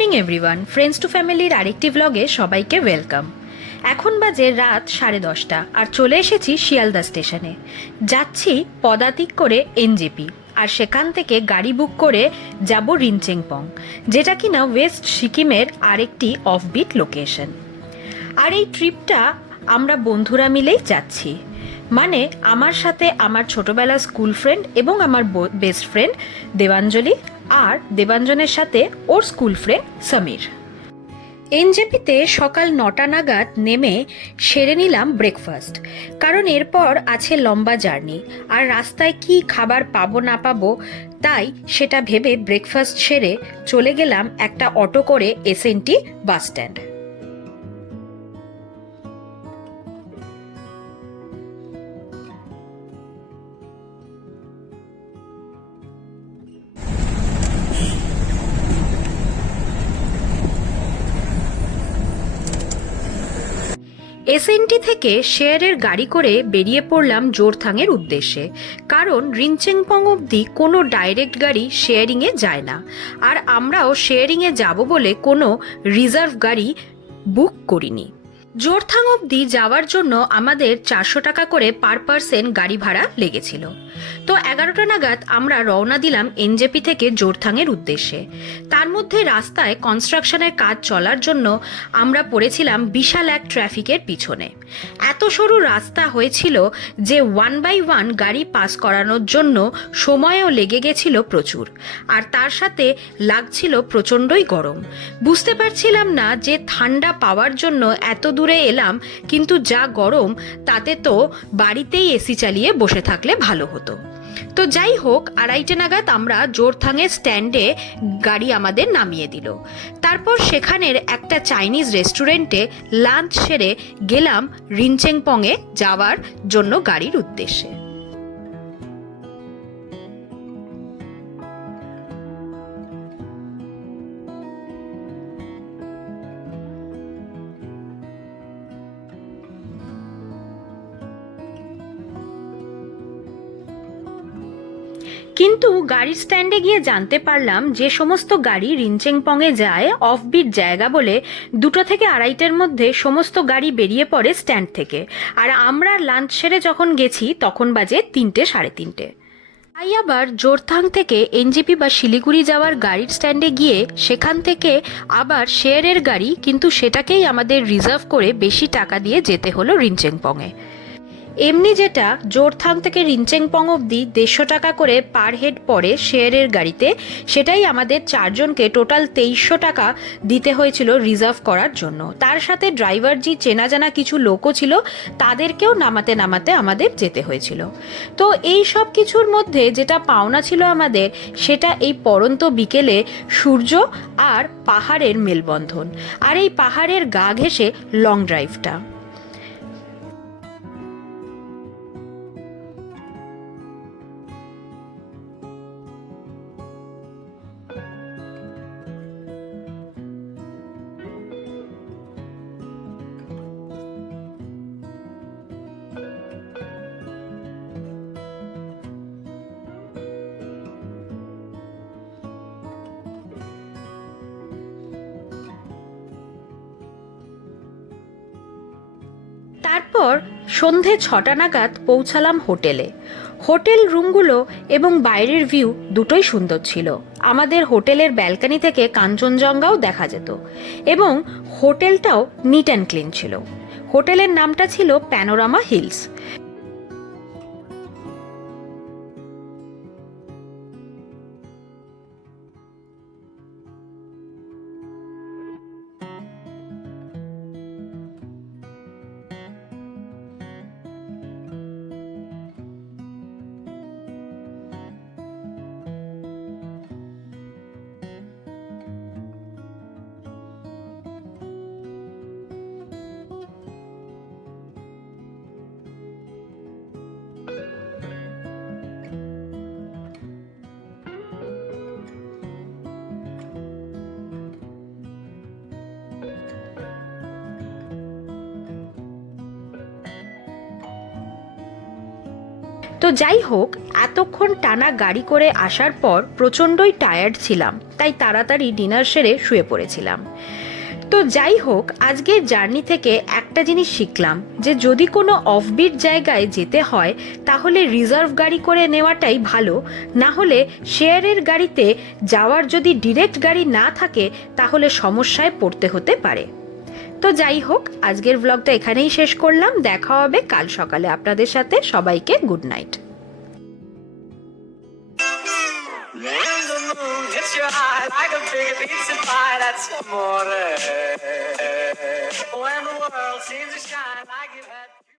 Morning everyone, friends to ফ্যামিলির আরেকটি ব্লগে সবাইকে ওয়েলকাম। এখন বাজে রাত 10:30 আর চলে এসেছি শিয়ালদা স্টেশনে। যাচ্ছি পদাতিক করে এনজেপি, আর সেখান থেকে গাড়ি বুক করে যাব রিনচেংপং, যেটা কিনা ওয়েস্ট সিকিমের আরেকটি অফবিট লোকেশন। আর এই ট্রিপটা আমরা বন্ধুরা মিলেই যাচ্ছি, মানে আমার সাথে আমার ছোটবেলার স্কুল ফ্রেন্ড এবং আমার বেস্ট ফ্রেন্ড দেবাঞ্জলি, আর দেবাঞ্জনের সাথে ওর স্কুল ফ্রেন্ড সমীর। এনজেপিতে সকাল 9টা নাগাদ নেমে সেরে নিলাম ব্রেকফাস্ট, কারণ এরপর আছে লম্বা জার্নি, আর রাস্তায় কি খাবার পাবো না পাবো তাই সেটা ভেবে ব্রেকফাস্ট সেরে চলে গেলাম একটা অটো করে এসএনটি বাস স্ট্যান্ড। এসএনটি থেকে শেয়ারের গাড়ি করে বেরিয়ে পড়লাম জোরথাংয়ের উদ্দেশ্যে, কারণ রিনচেংপং অবধি কোনো ডাইরেক্ট গাড়ি শেয়ারিংয়ে যায় না, আর আমরাও শেয়ারিংয়ে যাব বলে কোনো রিজার্ভ গাড়ি বুক করিনি। জোরথাং অবধি যাওয়ার জন্য আমাদের 400 টাকা করে পার পার্সন গাড়ি ভাড়া লেগেছিল। তো 11টা নাগাদ আমরা রওনা দিলাম এনজেপি থেকে জোরথাংয়ের উদ্দেশ্যে। তার মধ্যে রাস্তায় কনস্ট্রাকশনের কাজ চলার জন্য আমরা পড়েছিলাম বিশাল এক ট্রাফিকের পিছনে। এত সরু রাস্তা হয়েছিল যে 1 বাই 1 গাড়ি পাস করানোর জন্য সময়ও লেগে গেছিল প্রচুর, আর তার সাথে লাগছিল প্রচণ্ডই গরম। বুঝতে পারছিলাম না যে ঠান্ডা পাওয়ার জন্য এত দূরে এলাম, কিন্তু যা গরম তাতে তো বাড়িতেই এসি চালিয়ে বসে থাকলে ভালো হতো। তো যাই হোক, 2:30 নাগাদ আমরা জোরথাংয়ের স্ট্যান্ডে গাড়ি আমাদের নামিয়ে দিল। তারপর সেখানের একটা চাইনিজ রেস্টুরেন্টে লাঞ্চ সেরে গেলাম রিনচেংপংয়ে যাওয়ার জন্য গাড়ির উদ্দেশ্যে। কিন্তু গাড়ির স্ট্যান্ডে গিয়ে জানতে পারলাম যে সমস্ত গাড়ি রিনচেংপংয়ে যায় অফবিট জায়গা বলে 2টা থেকে 2:30টার মধ্যে সমস্ত গাড়ি বেরিয়ে পড়ে স্ট্যান্ড থেকে, আর আমরা লাঞ্চ সেরে যখন গেছি তখন বাজে 3টে 3:30। তাই আবার জোরথাং থেকে এনজেপি বা শিলিগুড়ি যাওয়ার গাড়ির স্ট্যান্ডে গিয়ে সেখান থেকে আবার শেয়ারের গাড়ি, কিন্তু সেটাকেই আমাদের রিজার্ভ করে বেশি টাকা দিয়ে যেতে হলো রিনচেংপংয়ে। এমনি যেটা জোরথাং থেকে রিনচেংপং অবধি 150 টাকা করে পার হেড পড়ে শেয়ারের গাড়িতে, সেটাই আমাদের 4জনকে টোটাল 2300 টাকা দিতে হয়েছিল রিজার্ভ করার জন্য। তার সাথে ড্রাইভারজি চেনা জানা কিছু লোকও ছিল, তাদেরকেও নামাতে নামাতে আমাদের যেতে হয়েছিল। তো এই সব কিছুর মধ্যে যেটা পাওনা ছিল আমাদের, সেটা এই পড়ন্ত বিকেলে সূর্য আর পাহাড়ের মেলবন্ধন, আর এই পাহাড়ের গা ঘেঁষে লং ড্রাইভটা। তারপর সন্ধে 6টা নাগাদ পৌঁছালাম হোটেলে। হোটেল রুমগুলো এবং বাইরের ভিউ দুটোই সুন্দর ছিল। আমাদের হোটেলের ব্যালকনি থেকে কাঞ্চনজঙ্ঘাও দেখা যেত, এবং হোটেলটাও নিট অ্যান্ড ক্লিন ছিল। হোটেলের নামটা ছিল প্যানোরামা হিলস। তো যাই হোক, এতক্ষণ টানা গাড়ি করে আসার পর প্রচণ্ডই টায়ার্ড ছিলাম, তাই তাড়াতাড়ি ডিনার সেরে শুয়ে পড়েছিলাম। তো যাই হোক, আজকের জার্নি থেকে একটা জিনিস শিখলাম যে যদি কোনো অফবিট জায়গায় যেতে হয় তাহলে রিজার্ভ গাড়ি করে নেওয়াটাই ভালো, না হলে শেয়ারের গাড়িতে যাওয়ার যদি ডিরেক্ট গাড়ি না থাকে তাহলে সমস্যায় পড়তে হতে পারে। তো যাই হোক, আজকের ব্লগটা এখানেই শেষ করলাম। দেখা হবে কাল সকালে আপনাদের সাথে। সবাইকে good night. When the moon hits your eye like a big pizza pie, that's amore. When the world seems to shine like